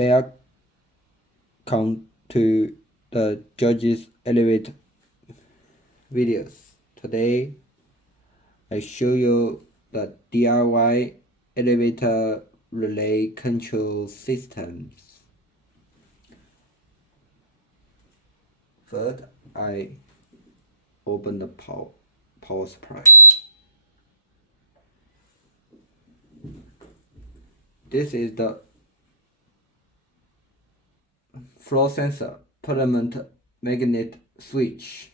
Welcome to the George's Elevator videos. Today, I show you the DIY elevator relay control systems. First, I open the power supply. This is the floor sensor permanent magnet switch.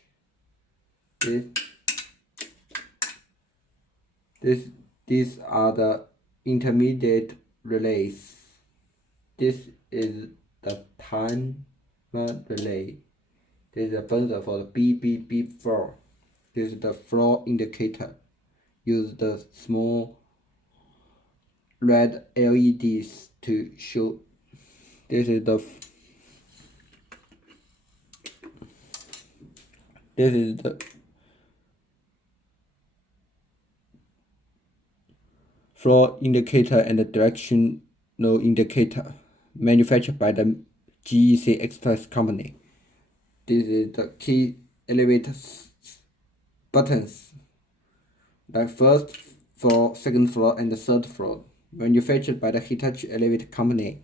These are the intermediate relays. This is the timer relay. This is the buzzer for the beep beep floor. This is the floor indicator. Use the small red LEDs to show. This is the floor indicator and the directional indicator, manufactured by the GEC Express company. This is the key elevator buttons, like first floor, second floor, and the third floor, manufactured by the Hitachi Elevator Company.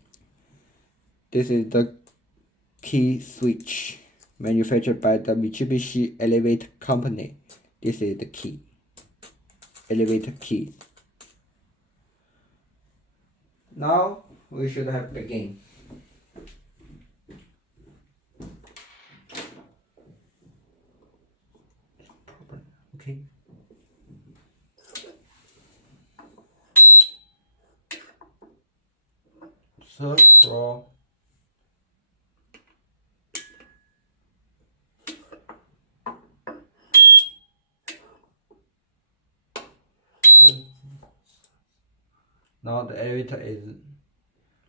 This is the key switch, manufactured by the Mitsubishi Elevator Company. This is the key, elevator key. Now we should have begin. Okay. Third floor. Now the elevator is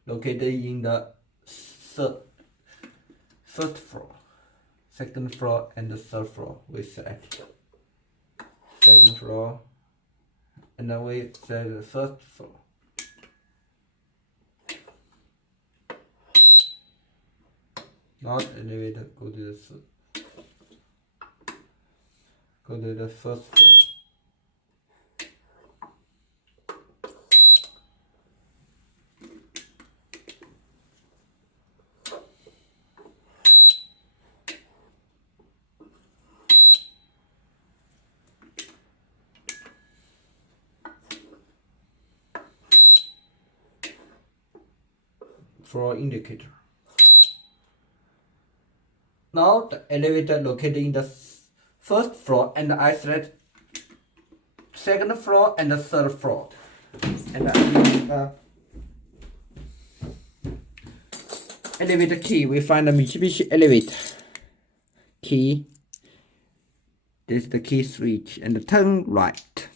located in the first floor, second floor, and the third floor. We select second floor, and then we select the first floor. Now the elevator go to the first floor. Floor indicator. Now the elevator located in the first floor, and I select second floor and the third floor, and I use the elevator key. We find the Mitsubishi elevator key. This is the key switch, and the turn right.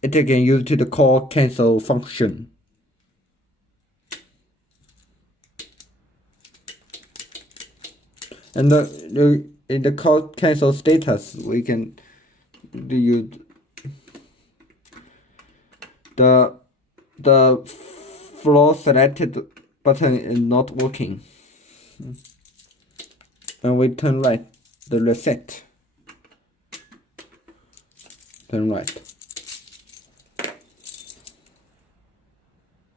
It can use to the call cancel function. And in the call cancel status, we can use the floor selected button is not working. And we turn right, the reset. Turn right.